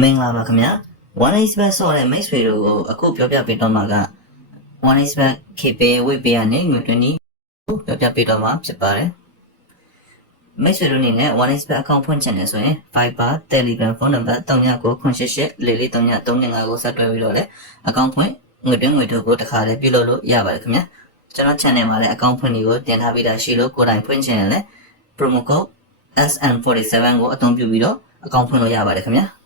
မင်္ဂလာပါခင်ဗျာ One is back ဆိုတဲ့မိတ်ဆွေတို့ကိုအခုပြောပြပေးတော့မှာက One is back KP ဝိပေရနဲ့ငွေ20ကိုပြောပြပေးတော့မှာဖြစ်ပါတယ်မိတ်ဆွေတို့အနေနဲ့ One is back account ဖွင့်ချင်တယ်ဆိုရင် Viber Telegram ဖုန်းနံပါတ်399888လေးလေး3935ကိုဆက်တွဲပြီးတော့လည်း account ဖွင့်ငွေတွင်းငွေထုတ်ကိုတစ်ခါလေးပြုလုပ်လို့ရပါတယ်ခင်ဗျာကျွန်တော် channel မှာလည်း account ဖွင့်တွေကိုတင်ထားပေးတာရှိလို့ကိုယ်တိုင်ဖွင့်ချင်ရင်လည်း promo code SN47 ကိုအသုံးပြုပြီးတော့ account ဖွင့်လို့ရပါတယ်ခင်ဗျာ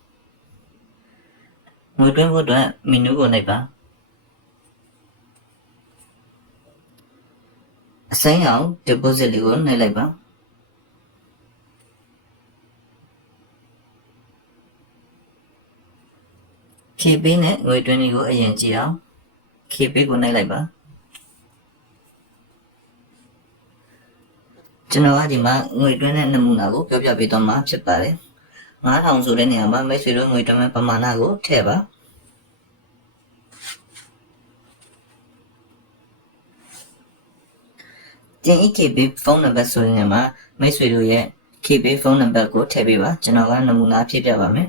ငွေတွင်းဖို့အတွက်မီနူးကိုနှိပ်ပါအစိမ်းအောင် deposit လေးကိုနှိပ်လိုက်ပါ KP နဲ့ငွေတွင်းလေးကိုအရင်ကြည့်အောင် KP ကိုနှိပ်လိုက်ပါကျွန်တော်ကဒီမှာငွေတွင်းတဲ့နမူနာကိုပြောပြပေးတော့မှာဖြစ်ပါတယ် 9000ဆိုတဲ့နေရာမှာမိတ်ဆွေတို့ငွေတွင်းမဲ့ပမာဏကိုထည့်ပါတင် KB ဖုန်းနံပါတ်ဆိုရင်မှာမိတ်ဆွေတို့ရဲ့ KB ဖုန်းနံပါတ်ကိုထည့်ပေးပါကျွန်တော်ကနမူနာဖြည့်ပြပါမယ်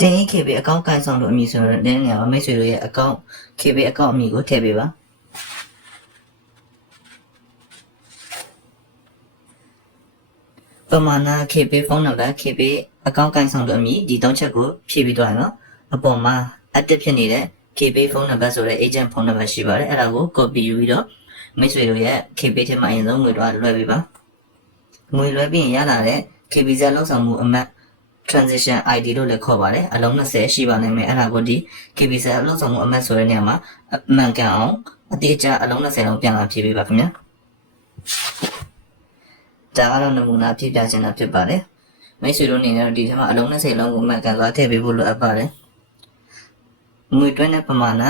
တင် KB အကောင့်ကိုင်ဆောင်လို့အမည်ဆိုတဲ့နေရာမှာမိတ်ဆွေတို့ရဲ့အကောင့် KB အကောင့်အမည်ကိုထည့်ပေးပါပမာဏ KB ဖုန်းနံပါတ် KB အကောင့်ကိုင်ဆောင်လို့အမည်ဒီသုံးချက်ကိုဖြည့်ပြီးတော့နော်အပေါ်မှာ active ဖြစ်နေတဲ့ KB ဖုန်းနံပါတ်ဆိုတဲ့ agent ဖုန်းနံပါတ်ရှိပါတယ်အဲ့ဒါကို copy ယူပြီးတော့မိတ်ဆွေတို့ရဲ့ KB ထဲမှာအရင်ဆုံးငွေတော့လွှဲပေးပါငွေလွှဲပြီးရင်ရလာတဲ့ KB ဇာတ်လောက်ဆောင်မှုအမှတ် transition ID လို့လည်းခေါ်ပါတယ်အလုံး20ရှိပါနိုင်မယ်အဲ့ဒါကိုဒီ KB ဇာတ်လောက်ဆောင်မှုအမှတ်ဆိုတဲ့နေရာမှာအမှန်ကန်အောင်အတိအကျအလုံး20လုံးပြန်လာဖြည့်ပေးပါခင်ဗျာဒါကတော့နမူနာဖြည့်ပြခြင်းတာဖြစ်ပါတယ်မိတ်ဆွေတို့အနေနဲ့ဒီထဲမှာအလုံး20လုံးကိုမှန်ကန်စွာထည့်ပေးဖို့လိုအပ်ပါတယ်ငွေတွင်းတဲ့ပမာဏ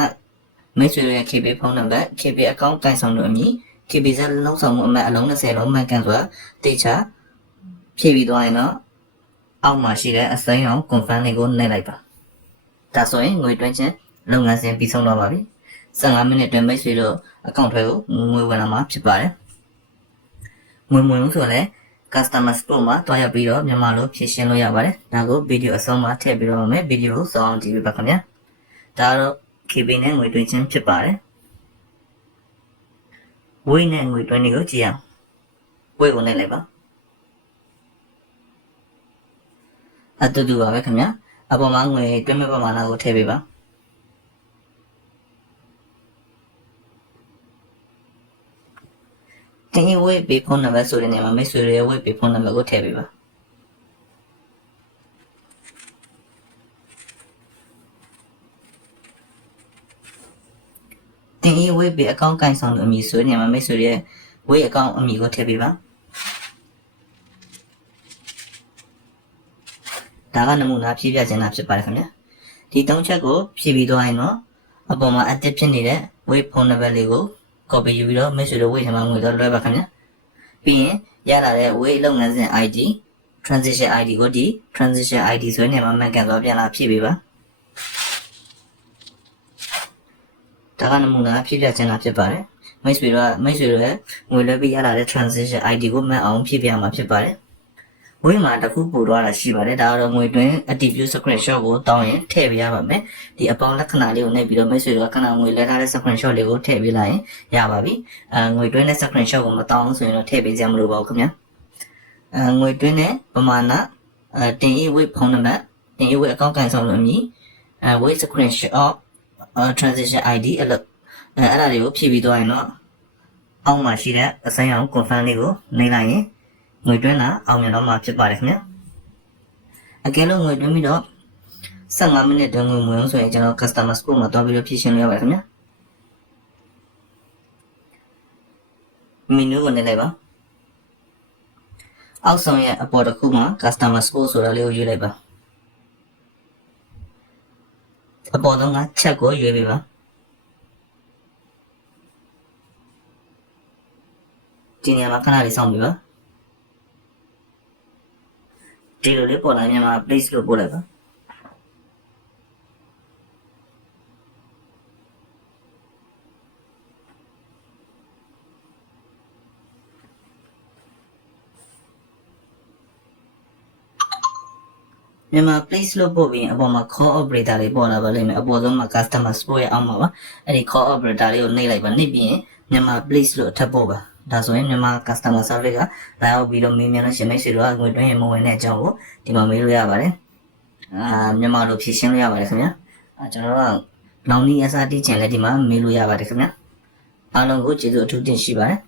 မိတ်ဆွေတို့ရဲ့ KB ဖုန်းနံပါတ် KB အကောင့်ကိုင်ဆောင်လို့အမည် KB ဇာတ်လောက်ဆောင်မှုအမှတ်အလုံး20လုံးမှန်ကန်စွာတိကျဖြည့်ပြီးသွားရင်တော့ အောက်မှာရှိတဲ့အစိမ်းအောင် confirm လေးကိုနှိပ်လိုက်ပါဒါဆိုရင်ငွေတွင်းချင်းလုပ်ငန်းစဉ်ပြီးဆုံးတော့ပါပြီ15မိနစ်အတွင်းမိတ်ဆွေတို့အကောင့်ထဲကိုငွေဝင်လာမှာဖြစ်ပါတယ်ငွေဝင်လို့ဆိုရင် customer support မှာတွားရောက်ပြီးတော့မြန်မာလိုဖြည့်ရှင်းလို့ရပါတယ်ဒါကိုဗီဒီယိုအဆုံးမှာထည့်ပြီးတော့မယ်ဗီဒီယိုကိုစောင်းကြည့်ပြပါခင်ဗျာဒါတော့ KB နဲ့ငွေတွင်းချင်းဖြစ်ပါတယ်ဝိနဲ့ငွေတွင်းတွေကိုကြည့်အောင်ဝိကိုနဲ့လိုက်ပါ အတူတူပါပဲခင်ဗျာအပေါ်မှာငွေတွင်းမဲ့ပမာဏကိုထည့်ပေးပါတင်ရင်ဝိပေးဖုန်းနံပါတ်ဆိုတဲ့နေရာမှာမိတ်ဆွေတွေရဲ့ဝိပေးဖုန်းနံပါတ်ကိုထည့်ပေးပါတင်ရင်ဝိပေးအကောင့်ကိုင်ဆောင်လို့အမည်ဆိုတဲ့နေရာမှာမိတ်ဆွေတွေရဲ့ဝိအကောင့်အမည်ကိုထည့်ပေးပါ ဒါကနမူနာဖြည့်ပြခြင်းတာဖြစ်ပါတယ်ခင်ဗျာဒီသုံးချက်ကိုဖြည့်ပြီးသွားရင်တော့အပေါ်မှာ active ဖြစ်နေတဲ့ wave ဖုန်းနံပါတ်လေးကို copy ယူပြီးတော့မိတ်ဆွေတို့ wave ထဲမှာငွေတော့လွှဲပါခင်ဗျာပြီးရင်ရလာတဲ့ wave လုပ်ငန်းစဉ် ID transition ID ကိုဒီ transition ID ဆိုတဲ့နေရာမှာမှတ်ကန်သွားပြန်လာဖြည့်ပေးပါဒါကနမူနာဖြည့်ပြခြင်းတာဖြစ်ပါတယ်မိတ်ဆွေတို့ကမိတ်ဆွေတို့ရဲ့ငွေလွှဲပြီးရလာတဲ့ transition ID ကိုမှတ်အောင်ဖြည့်ပြမှာဖြစ်ပါတယ် ဝိမှာတစ်ခုပို့သွားတာရှိပါတယ်ဒါကတော့ငွေတွင်း active screenshot ကိုတောင်းရင်ထည့်ပေးရပါမယ်ဒီအပေါင်းလက္ခဏာလေးကိုနှိပ်ပြီးတော့မိတ်ဆွေတို့ကခဏငွေလဲထားတဲ့ screenshot လေးကိုထည့်ပေးလိုက်ရင်ရပါပြီအဲငွေတွင်းတဲ့ screenshot ကိုမတောင်းဆိုရင်တော့ထည့်ပေးစရာမလိုပါဘူးခင်ဗျာအဲငွေတွင်းတဲ့ပမာဏအဲတင်ဤဝိဖုန်းနံပါတ်တင်ဤဝိအကောင့်ကန်ဆောင်လို့အမည်အဲဝိ screenshot transition ID အဲ့လိုအဲအဲ့ဒါတွေကိုဖြည့်ပြီးသွားရင်တော့အောက်မှာရှိတဲ့အစိမ်းအောင် confirm လေးကိုနှိပ်လိုက်ရင် ငွေတွင်းတာအောင်မြင်တော့မှာဖြစ်ပါတယ်ခင်ဗျာအကယ်လို့ငွေတွင်းပြီးတော့15မိနစ်တွင်းငွေဝင်ဆိုရင်ကျွန်တော် customer support မှာတွားပြီးတော့ဖြည့်ရှင်းလို့ရပါတယ်ခင်ဗျာမီနူးကိုနေလိုက်ပါအောက်ဆုံးရဲ့အပေါ်တစ်ခုမှာ customer support ဆိုတာလေးကိုရွေးလိုက်ပါအပေါ်ဆုံးကချက်ကိုရွေးပေးပါဒီနေရာမှာခဏလေးစောင့်ပြီးပါ ဒီလိုလေးပေါ်လာမြန်မာ place လို့ပို့လိုက်ပါမြန်မာ place လို့ပို့ပြီးအပေါ်မှာ call operator လေးပေါ်လာပါလိမ့်မယ်အပေါ်ဆုံးမှာ customer support ရအောင်ပါပါအဲ့ဒီ call operator လေးကိုနှိပ်လိုက်ပါနှိပ်ပြီးရင်မြန်မာ place လို့အထပ်ပို့ပါ ဒါဆိုရင်မြန်မာ customer service ကလာရောက်ပြီးတော့မေးမြန်းလို့ရှင်မိတ်ဆွေတို့ကငွေတွင်းရင်မဝင်တဲ့အကြောင်းကိုဒီမှာမေးလို့ရပါတယ်အာမြန်မာလိုဖြည့်ရှင်းလို့ရပါတယ်ခင်ဗျာအာကျွန်တော်တို့ကလောင်နီ SRT ချန်လည်းဒီမှာမေးလို့ရပါတယ်ခင်ဗျာအားလုံးကိုကျေးဇူးအထူးတင်ရှိပါတယ်